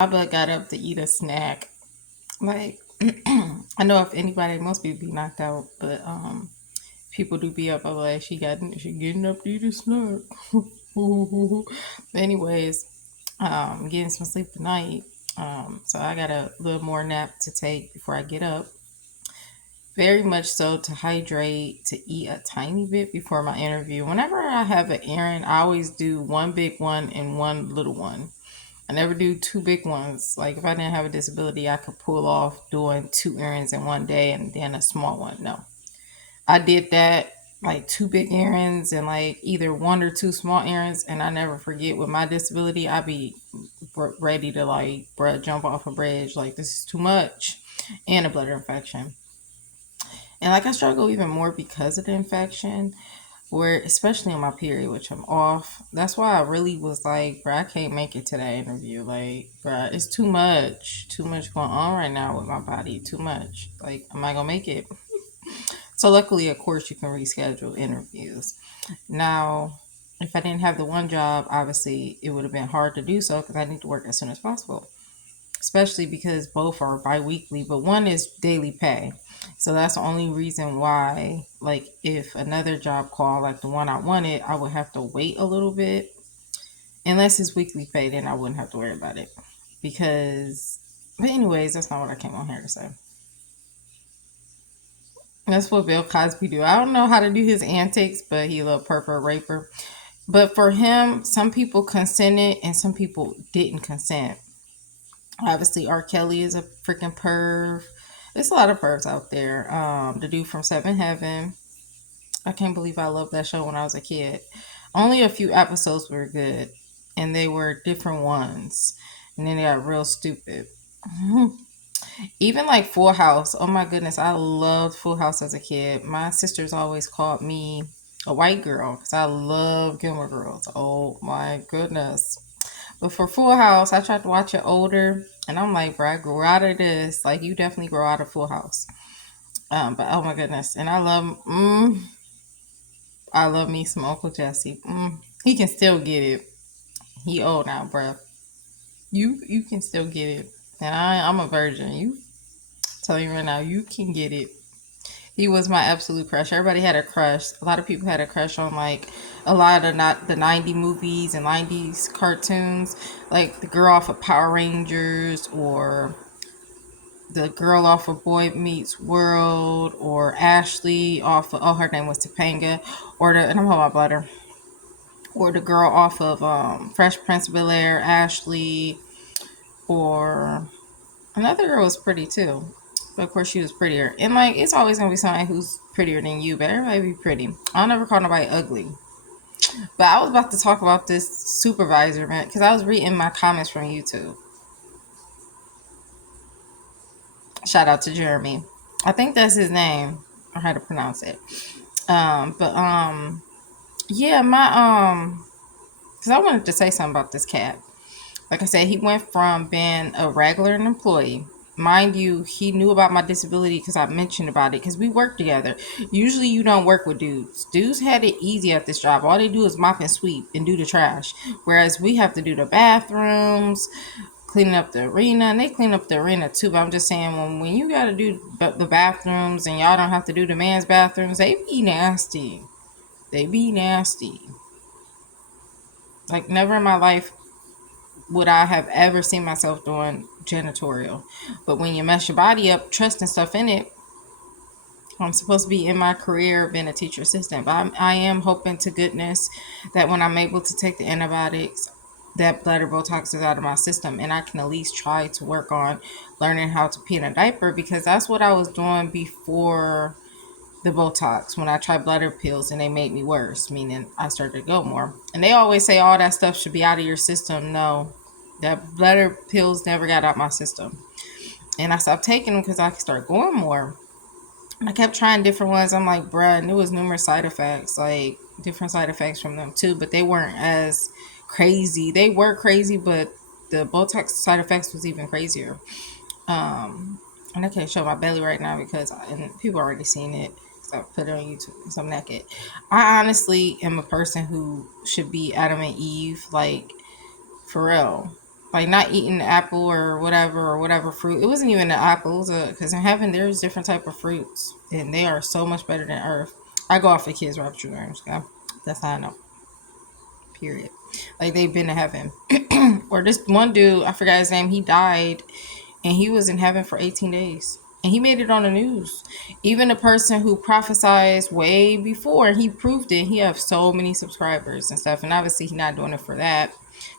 I but got up to eat a snack. Like I know if anybody, most people be knocked out, but people do be up. I'm like, she getting up to eat a snack. But anyways, getting some sleep tonight. So I got a little more nap to take before I get up. Very much so to hydrate, to eat a tiny bit before my interview. Whenever I have an errand, I always do one big one and one little one. I never do two big ones. Like if I didn't have a disability, I could pull off doing two errands in one day and then a small one. No, I did that like two big errands and like either one or two small errands. And I never forget with my disability, I be ready to like, bruh, jump off a bridge. Like this is too much, and a bladder infection. And like I struggle even more because of the infection where especially on my period, which I'm off. That's why I really was like, bro, I can't make it to that interview. Like, bro, it's too much going on right now with my body. Too much. Like, am I gonna make it? So luckily, of course, you can reschedule interviews. Now, if I didn't have the one job, obviously it would have been hard to do so because I need to work as soon as possible, especially because both are bi-weekly, but one is daily pay. So that's the only reason why, like, if another job call, like the one I wanted, I would have to wait a little bit. Unless it's weekly pay, then I wouldn't have to worry about it. Because, but anyways, that's not what I came on here to say. That's what Bill Cosby do. I don't know how to do his antics, but he a little pervert raper. But for him, some people consented and some people didn't consent. Obviously, R. Kelly is a freaking perv. There's a lot of pervs out there. The dude from Seven Heaven. I can't believe I loved that show when I was a kid. Only a few episodes were good, and they were different ones. And then they got real stupid. Even like Full House. Oh my goodness, I loved Full House as a kid. My sisters always called me a white girl because I love Gilmore Girls. Oh my goodness. But for Full House, I tried to watch it older, and I'm like, bro, I grew out of this. Like, you definitely grow out of Full House. But oh my goodness, and I love me some Uncle Jesse. He can still get it. He old now, bro. You can still get it, and I'm a virgin. You tell you right now, you can get it. He was my absolute crush. Everybody had a crush. A lot of people had a crush on like a lot of not the 90 movies and 90s cartoons, like the girl off of Power Rangers or the girl off of Boy Meets World or Ashley off of, oh, her name was Topanga, or the, and I'm talking about Butter, or the girl off of Fresh Prince of Bel Air, Ashley, or another girl was pretty too. But of course she was prettier. And like it's always gonna be somebody who's prettier than you, but everybody be pretty. I'll never call nobody ugly. But I was about to talk about this supervisor, man, because I was reading my comments from YouTube. Shout out to Jeremy. I think that's his name, or how to pronounce it. But yeah, because I wanted to say something about this cat. Like I said, he went from being a regular employee. Mind you, he knew about my disability because I mentioned about it because we work together. Usually, you don't work with dudes. Dudes had it easy at this job. All they do is mop and sweep and do the trash. Whereas we have to do the bathrooms, cleaning up the arena, and they clean up the arena too. But I'm just saying, when you got to do the bathrooms and y'all don't have to do the man's bathrooms, they be nasty. They be nasty. Like, never in my life would I have ever seen myself doing janitorial. But when you mess your body up, trusting stuff in it, I'm supposed to be in my career being a teacher assistant. But I am hoping to goodness that when I'm able to take the antibiotics, that bladder Botox is out of my system and I can at least try to work on learning how to pee in a diaper because that's what I was doing before the Botox when I tried bladder pills and they made me worse, meaning I started to go more. And they always say all that stuff should be out of your system. No, that bladder pills never got out my system. And I stopped taking them because I could start going more. I kept trying different ones. I'm like, bruh, and there was numerous side effects, like different side effects from them too, but they weren't as crazy. They were crazy, but the Botox side effects was even crazier. And I can't show my belly right now because and people already seen it. So I put it on YouTube because I'm naked. I honestly am a person who should be Adam and Eve, like for real. like not eating the apple or whatever fruit. It wasn't even an apple. It was because in heaven there's different type of fruits, and they are so much better than earth. I go off of kids' rapture dreams. Okay? That's how I know. Period. Like they've been to heaven. Or this one dude, I forgot his name. He died, and he was in heaven for 18 days. And he made it on the news. Even the person who prophesied way before, he proved it. He have so many subscribers and stuff. And obviously, he's not doing it for that.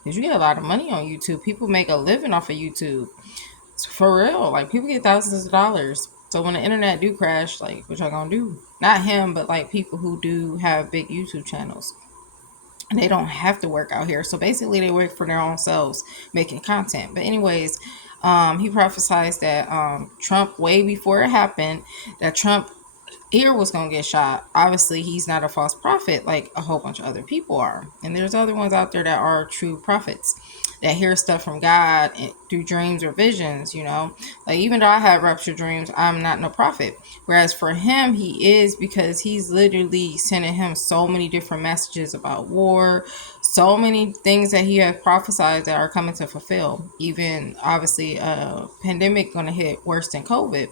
Because you get a lot of money on YouTube. People make a living off of YouTube. It's for real. Like, people get thousands of dollars. So when the internet do crash, like, what y'all gonna do? Not him, but like people who do have big YouTube channels. And they don't have to work out here. So basically, they work for their own selves making content. But anyways, he prophesied that Trump, way before it happened, that Trump ear was going to get shot. Obviously, he's not a false prophet like a whole bunch of other people are. And there's other ones out there that are true prophets that hear stuff from God through dreams or visions, you know. Like, even though I have rapture dreams, I'm not no prophet. Whereas for him, he is, because he's literally sending him so many different messages about war, so many things that he has prophesied that are coming to fulfill. Even, obviously, a pandemic going to hit worse than COVID.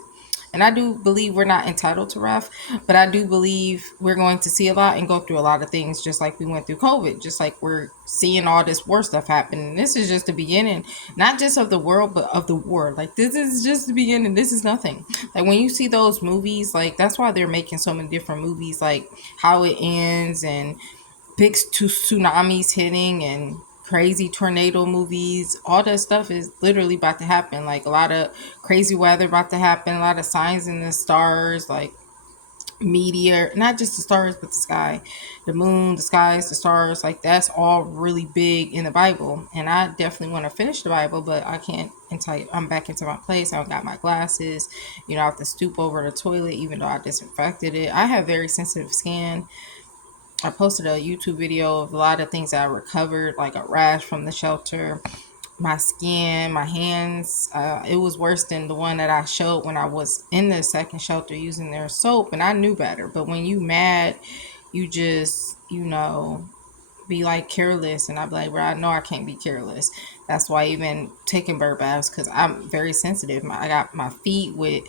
And I do believe we're not entitled to wrath, but I do believe we're going to see a lot and go through a lot of things, just like we went through COVID, just like we're seeing all this war stuff happen. And this is just the beginning, not just of the world, but of the war. Like, this is just the beginning. This is nothing. Like, when you see those movies, like, that's why they're making so many different movies, like How It Ends and big tsunamis hitting and crazy tornado movies. All that stuff is literally about to happen. Like, a lot of crazy weather about to happen, a lot of signs in the stars, like meteor, not just the stars but the sky, the moon, the skies, the stars. Like, that's all really big in the Bible. And I definitely want to finish the Bible, but I can't until I'm back into my place. I don't got my glasses, you know. I have to stoop over the toilet even though I disinfected it. I have very sensitive skin. I posted a YouTube video of a lot of things that I recovered, like a rash from the shelter, my skin, my hands. It was worse than the one that I showed when I was in the second shelter using their soap, and I knew better. But when you mad, you just, you know, be like careless, and I'd be like, bro, I know I can't be careless. That's why even taking bird baths, because I'm very sensitive. I got my feet with,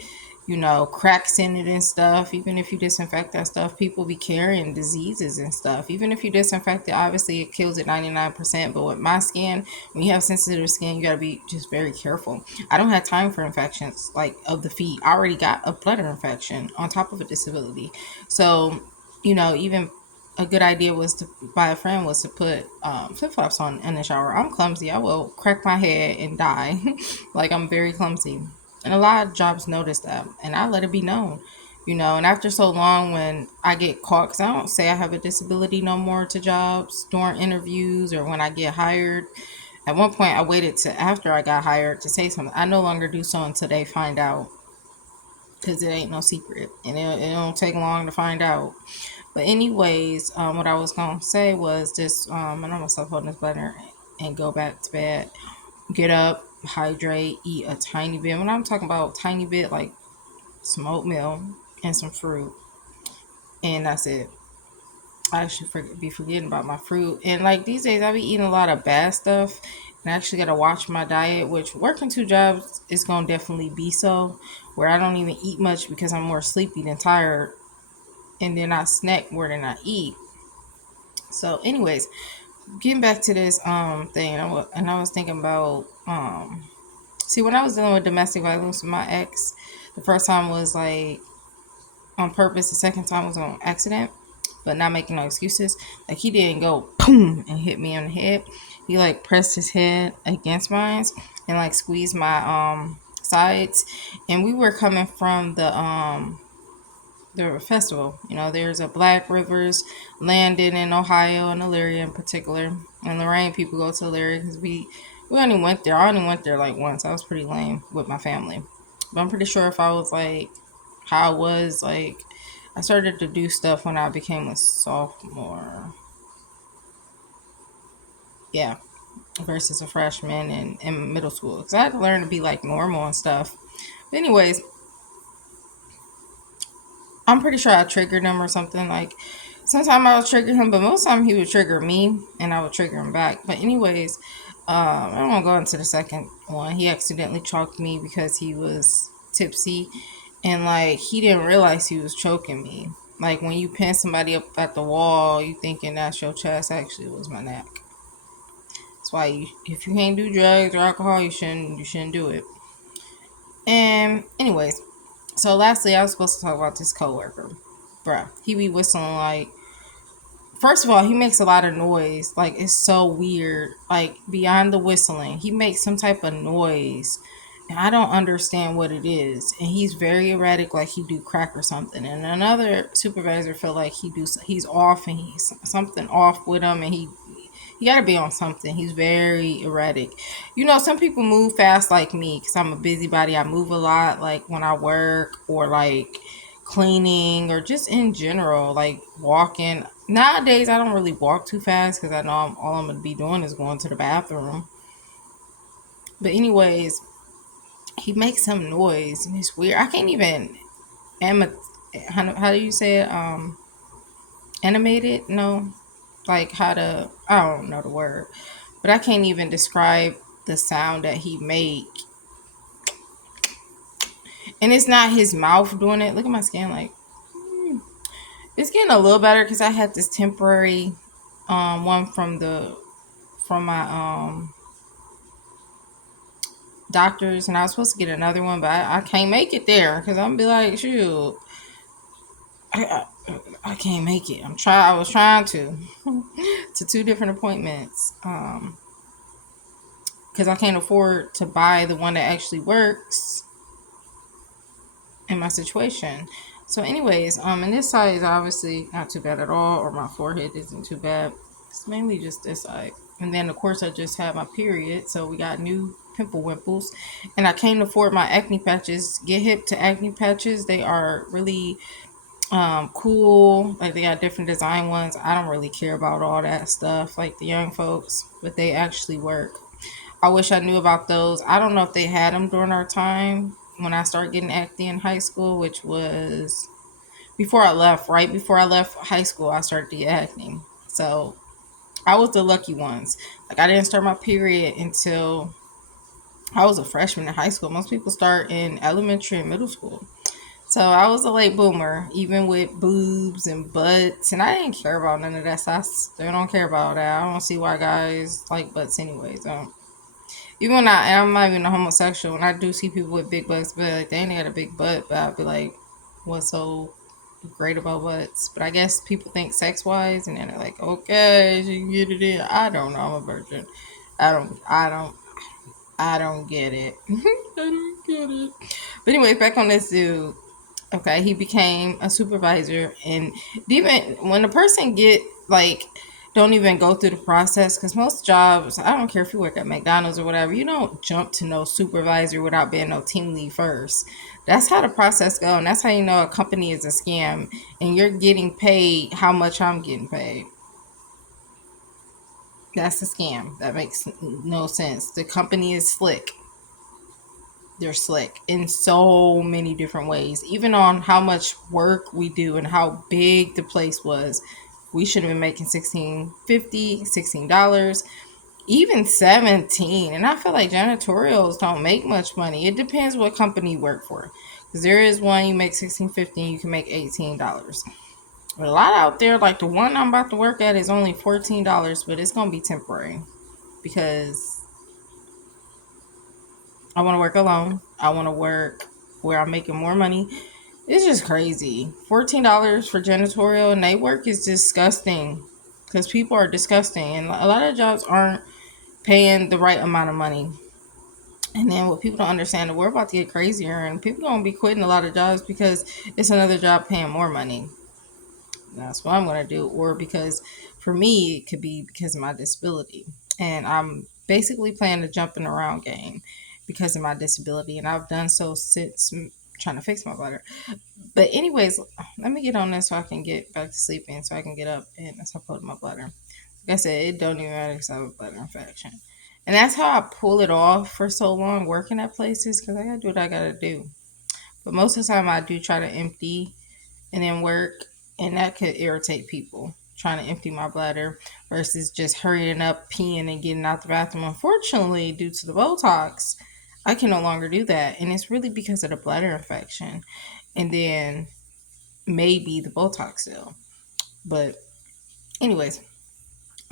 you know, cracks in it and stuff. Even if you disinfect that stuff, people be carrying diseases and stuff. Even if you disinfect it, obviously it kills it 99%. But with my skin, when you have sensitive skin, you gotta be just very careful. I don't have time for infections like of the feet. I already got a bladder infection on top of a disability. So, you know, even a good idea was to by a friend was to put flip flops on in the shower. I'm clumsy. I will crack my head and die. Like, I'm very clumsy, and a lot of jobs notice that, and I let it be known. You know, and after so long, when I get caught, because I don't say I have a disability no more to jobs during interviews or when I get hired. At one point, I waited to after I got hired to say something. I no longer do so until they find out, because it ain't no secret, and it don't take long to find out. But anyways, what I was gonna say was just, and I'm gonna stop holding this button and go back to bed. Get up, hydrate, eat a tiny bit. When I'm talking about tiny bit, like some oatmeal and some fruit, and that's it. I should be forgetting about my fruit. And like these days, I be eating a lot of bad stuff, and I actually gotta watch my diet. Which working two jobs is gonna definitely be so, where I don't even eat much because I'm more sleepy than tired, and then I snack more than I eat. So, anyways, getting back to this thing, and I was thinking about see, when I was dealing with domestic violence with my ex, the first time was like on purpose, the second time was on accident, but not making no excuses. Like, he didn't go boom and hit me on the head. He like pressed his head against mine and like squeezed my sides, and we were coming from the festival. You know, there's a Black Rivers Landing in Ohio and Elyria in particular. And Lorraine people go to Elyria because we only went there. I only went there like once. I was pretty lame with my family. But I'm pretty sure if I was like how I was, like, I started to do stuff when I became a sophomore. Yeah, versus a freshman in middle school. Because I had to learn to be like normal and stuff. But anyways, I'm pretty sure I triggered him or something. Like, sometimes I would trigger him, but most of the time he would trigger me and I would trigger him back. But anyways, I don't want to go into the second one. He accidentally choked me because he was tipsy, and like he didn't realize he was choking me. Like when you pin somebody up at the wall, you thinking that's your chest. Actually, it was my neck. That's why if you can't do drugs or alcohol, you shouldn't do it. And anyways, so lastly, I was supposed to talk about this coworker, bruh. He be whistling like. First of all, he makes a lot of noise. Like it's so weird. Like beyond the whistling, he makes some type of noise, and I don't understand what it is. And he's very erratic, like he do crack or something. And another supervisor felt like he's off, and he's something off with him, and he got to be on something. He's very erratic. You know, some people move fast like me because I'm a busybody. I move a lot, like when I work or like cleaning or just in general, like walking. Nowadays, I don't really walk too fast because I know all I'm going to be doing is going to the bathroom. But, anyways, he makes some noise and it's weird. I can't even. How do you say it? Animate it? No. Like how to. I don't know the word. But I can't even describe the sound that he make. And it's not his mouth doing it. Look at my skin, like it's getting a little better because I had this temporary one from my doctors, and I was supposed to get another one, but I can't make it there because I'm be like, shoot, I, I can't make it. I was trying to to two different appointments because I can't afford to buy the one that actually works in my situation. So, anyways, and this side is obviously not too bad at all, or my forehead isn't too bad. It's mainly just this side. And then, of course, I just had my period, so we got new pimple wimples. And I can't afford my acne patches. Get hip to acne patches. They are really cool. Like, they got different design ones. I don't really care about all that stuff, like the young folks, but they actually work. I wish I knew about those. I don't know if they had them during our time when I started getting acne in high school, which was before I left. Right before I left high school, I started to get acne. So I was the lucky ones. Like I didn't start my period until I was a freshman in high school. Most people start in elementary and middle school. So I was a late boomer, even with boobs and butts, and I didn't care about none of that. So I still don't care about that. I don't see why guys like butts anyways. Even when I'm not even a homosexual, when I do see people with big butts, but like they ain't got a big butt, but I'd be like, what's so great about butts? But I guess people think sex wise, and then they're like, okay, she can get it in. I don't know. I'm a virgin. I don't get it. I don't get it. But anyways, back on this dude. Okay, he became a supervisor, and even when a person get like don't even go through the process, because most jobs, I don't care if you work at McDonald's or whatever, you don't jump to no supervisor without being no team lead first. That's how the process go, and that's how you know a company is a scam, and you're getting paid how much I'm getting paid. That's a scam. That makes no sense. The company is slick. They're slick in so many different ways, even on how much work we do and how big the place was. We should have been making $16.50, $16, even 17. And I feel like janitorials don't make much money. It depends what company you work for, because there is one you make $16.50, you can make $18. But a lot out there, like the one I'm about to work at, is only $14, but it's gonna be temporary because I want to work alone. I want to work where I'm making more money. It's just crazy. $14 for janitorial and night work is disgusting because people are disgusting, and a lot of jobs aren't paying the right amount of money. And then what people don't understand, we're about to get crazier, and people gonna be quitting a lot of jobs because it's another job paying more money. That's what I'm gonna do, or because for me it could be because of my disability, and I'm basically playing the jumping around game because of my disability, and I've done so since trying to fix my bladder. But anyways, let me get on this so I can get back to sleeping, so I can get up and stop holding my bladder. Like I said, it don't even matter because I have a bladder infection, and that's how I pull it off for so long working at places because I gotta do what I gotta do. But most of the time, I do try to empty and then work, and that could irritate people. trying to empty my bladder versus just hurrying up, peeing, and getting out the bathroom. Unfortunately, due to the Botox, I can no longer do that. And it's really because of the bladder infection. And then maybe the Botox still. But anyways,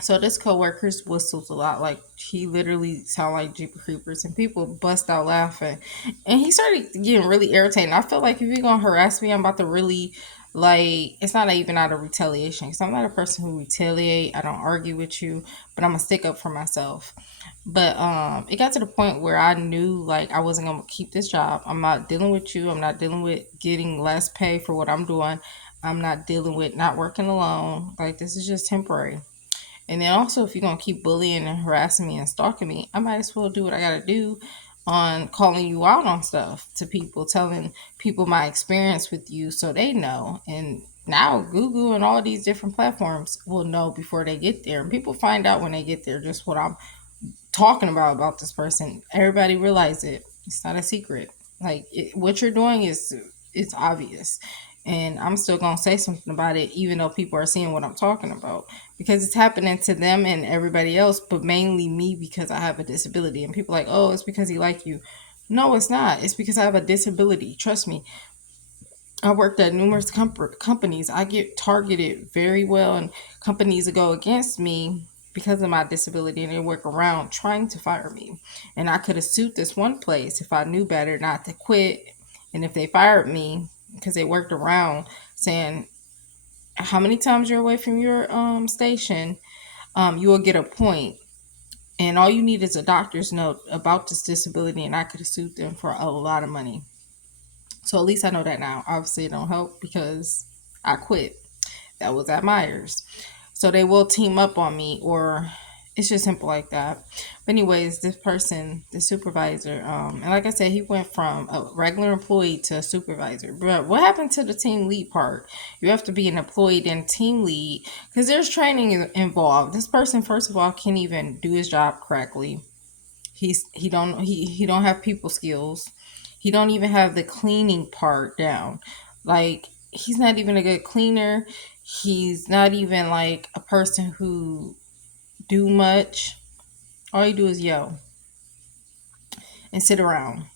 so this coworker's whistles a lot. Like he literally sound like Jeepers Creepers, and people bust out laughing. And he started getting really irritating. I feel like if you're gonna harass me, I'm about to really like. It's not even out of retaliation, because I'm not a person who retaliate. I don't argue with you, but I'm gonna stick up for myself. But it got to the point where I knew like I wasn't gonna keep this job. I'm not dealing with you. I'm not dealing with getting less pay for what I'm doing. I'm not dealing with not working alone. Like this is just temporary. And then also, if you're gonna keep bullying and harassing me and stalking me, I might as well do what I gotta do on calling you out on stuff to people, telling people my experience with you so they know. And now Google and all these different platforms will know before they get there. And people find out when they get there just what I'm talking about this person. Everybody realize it. It's not a secret. Like what you're doing is it's obvious, and I'm still gonna say something about it, even though people are seeing what I'm talking about, because it's happening to them and everybody else, but mainly me because I have a disability. And people are like, oh, it's because he like you. No, it's not. It's because I have a disability. Trust me. I worked at numerous companies. I get targeted very well, and companies go against me because of my disability, and they work around trying to fire me. And I could have sued this one place if I knew better not to quit. And if they fired me because they worked around saying, how many times you're away from your station, you will get a point. And all you need is a doctor's note about this disability, and I could have sued them for a lot of money. So at least I know that now. Obviously, it don't help because I quit. That was at Myers. So they will team up on me, or it's just simple like that. But anyways, this person, the supervisor, and like I said, he went from a regular employee to a supervisor. But what happened to the team lead part? You have to be an employee then team lead, because there's training involved. This person, first of all, can't even do his job correctly. He don't have people skills. He don't even have the cleaning part down. Like he's not even a good cleaner. He's not even like a person who do much. All he do is yell and sit around.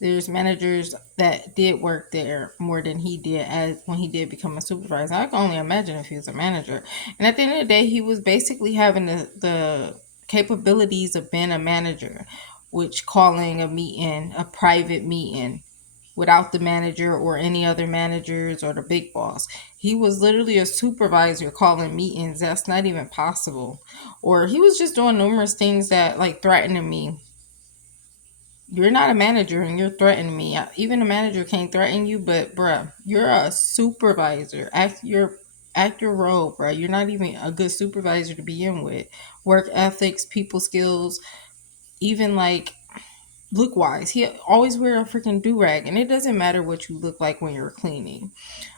There's managers that did work there more than he did as when he did become a supervisor. I can only imagine if he was a manager. And at the end of the day, he was basically having the capabilities of being a manager, which calling a meeting, a private meeting, without the manager or any other managers or the big boss. He was literally a supervisor calling meetings. That's not even possible. Or he was just doing numerous things that like threatening me. You're not a manager and you're threatening me. Even a manager can't threaten you, but bruh, you're a supervisor. Act your role, bruh. You're not even a good supervisor to begin with. Work ethics, people skills, even like look wise. He always wear a freaking do-rag, and it doesn't matter what you look like when you're cleaning.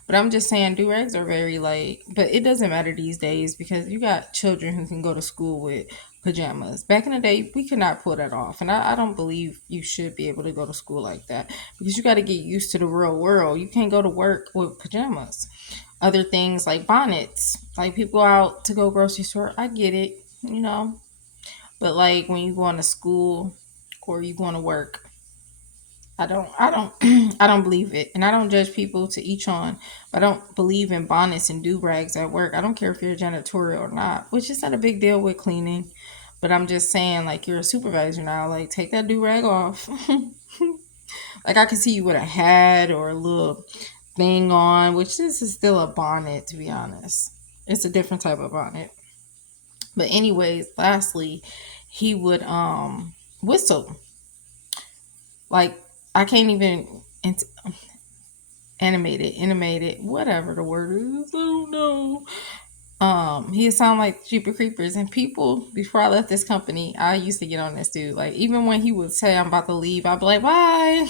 But I'm just saying do-rags are very like, but it doesn't matter these days because you got children who can go to school with pajamas. Back in the day, we could not pull that off. And I don't believe you should be able to go to school like that because you got to get used to the real world. You can't go to work with pajamas. Other things like bonnets, like people go out to go grocery store. I get it, you know, but like when you go to school or you going to work, I don't I don't believe it. And I don't judge people to each on, but I don't believe in bonnets and do rags at work. I don't care if you're janitorial or not, which is not a big deal with cleaning. But I'm just saying, like, you're a supervisor now, like take that do rag off. Like I can see you with a hat or a little thing on, which this is still a bonnet to be honest. It's a different type of bonnet. But anyways, lastly, he would whistle. Like I can't even animated, whatever the word is. I don't know. He sound like Jeepers Creepers, and people before I left this company, I used to get on this dude. Like even when he would say I'm about to leave, I'd be like, bye,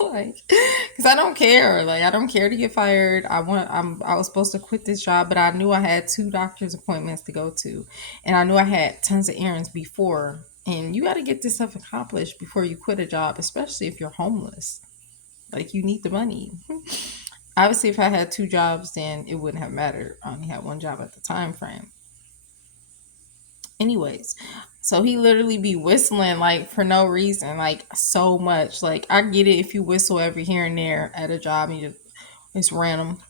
like, because I don't care. Like I don't care to get fired. I was supposed to quit this job, but I knew I had 2 doctor's appointments to go to, and I knew I had tons of errands before. And you got to get this stuff accomplished before you quit a job, especially if you're homeless. Like you need the money. Obviously, if I had two jobs, then it wouldn't have mattered. I only had one job at the time frame. Anyways, so he literally be whistling like for no reason, like so much. Like I get it if you whistle every here and there at a job and you just it's random,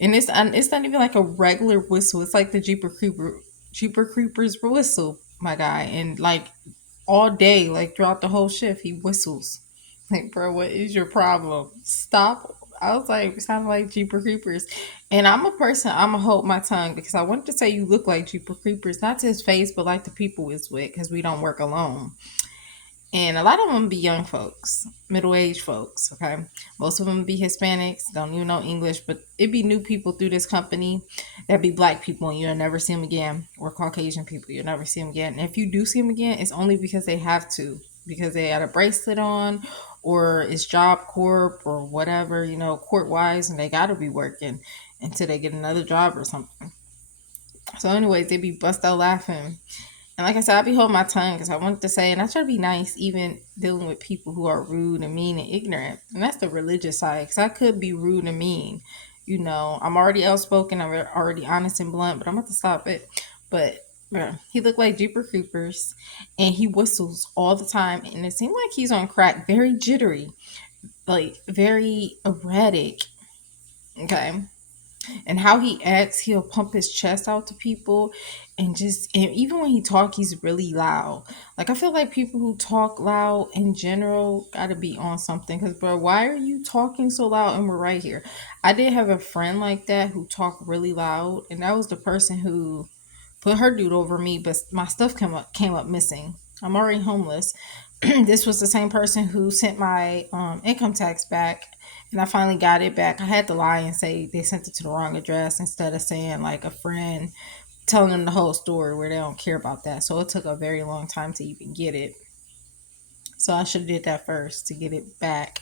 and it's not even like a regular whistle. It's like the Jeeper Creepers whistle, my guy, and like all day, like throughout the whole shift, he whistles. Like, bro, what is your problem? Stop. I was like, sounding like Jeeper Creepers. And I'm a person, I'm going to hold my tongue because I wanted to say you look like Jeeper Creepers, not to his face, but like the people is with because we don't work alone. And a lot of them be young folks, middle-aged folks, okay? Most of them be Hispanics, don't even know English, but it be new people through this company that be black people and you'll never see them again, or Caucasian people, you'll never see them again. And if you do see them again, it's only because they have to, because they had a bracelet on, or it's Job Corp or whatever, court-wise, and they got to be working until they get another job or something. So anyways, they be bust out laughing. And like I said, I be holding my tongue because I wanted to say, and I try to be nice, even dealing with people who are rude and mean and ignorant. And that's the religious side, because I could be rude and mean. I'm already outspoken, I'm already honest and blunt, but I'm about to stop it. But yeah, he looked like Jeeper Creepers, and he whistles all the time, and it seemed like he's on crack, very jittery, like very erratic. Okay, and how he acts, he'll pump his chest out to people, and even when he talk, he's really loud. Like I feel like people who talk loud in general got to be on something, because bro, why are you talking so loud and we're right here? I did have a friend like that who talked really loud, and that was the person who put her dude over me, but my stuff came up missing. I'm already homeless. This was the same person who sent my income tax back, and I finally got it back. I had to lie and say they sent it to the wrong address instead of saying like a friend telling them the whole story where they don't care about that. So it took a very long time to even get it. So I should have did that first to get it back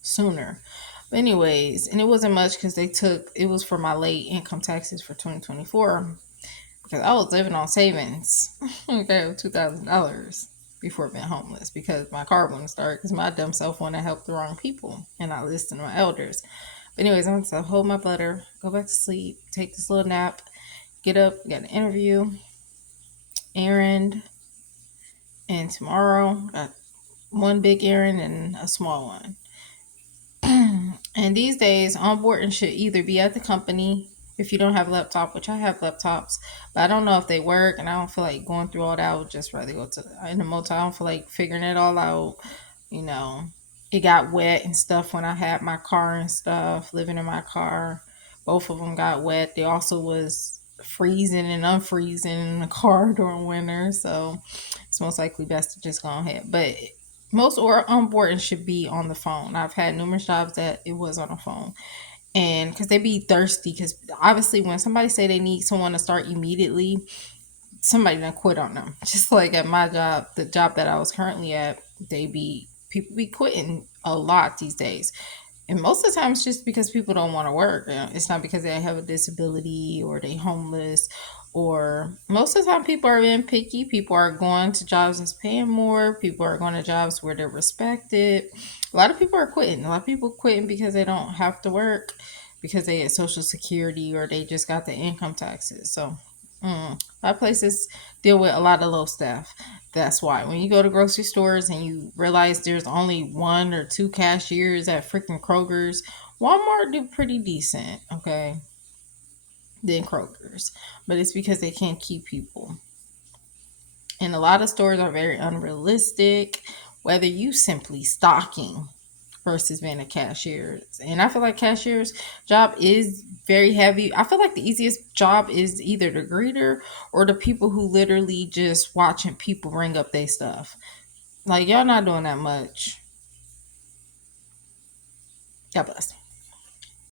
sooner. But anyways, and it wasn't much because it was for my late income taxes for 2024, because I was living on savings, okay, of $2,000 before being homeless, because my car wouldn't start because my dumb self wanted to help the wrong people and I listened to my elders. But anyways, I'm gonna hold my butter, go back to sleep, take this little nap, get up, get an interview, errand, and tomorrow got one big errand and a small one. And these days, onboarding should either be at the company if you don't have a laptop, which I have laptops, but I don't know if they work, and I don't feel like going through all that. I would just rather go to in the motel. I don't feel like figuring it all out. You know, it got wet and stuff when I had my car and stuff, living in my car. Both of them got wet. They also was freezing and unfreezing in the car during winter, so it's most likely best to just go ahead. But most or onboarding should be on the phone. I've had numerous jobs that it was on the phone, and because they be thirsty, because obviously when somebody say they need someone to start immediately, somebody done quit on them. Just like at my job, the job that I was currently at, people be quitting a lot these days. And most of the time it's just because people don't want to work. It's not because they have a disability or they homeless, or most of the time people are being picky. People are going to jobs that's paying more. People are going to jobs where they're respected. A lot of people are quitting. A lot of people quitting because they don't have to work, because they get social security or they just got the income taxes. So a lot of places deal with a lot of low staff. That's why when you go to grocery stores and you realize there's only one or two cashiers at freaking Kroger's, Walmart do pretty decent, okay, than Kroger's. But it's because they can't keep people. And a lot of stores are very unrealistic, whether you simply stocking versus being a cashier. And I feel like cashier's job is very heavy. I feel like the easiest job is either the greeter or the people who literally just watching people ring up their stuff. Like y'all not doing that much. God bless.